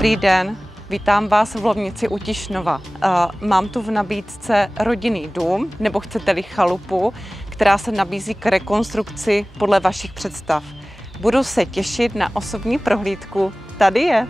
Dobrý den, vítám vás v Lovnici u Tišnova. Mám tu v nabídce rodinný dům, nebo chcete-li chalupu, která se nabízí k rekonstrukci podle vašich představ. Budu se těšit na osobní prohlídku. Tady je.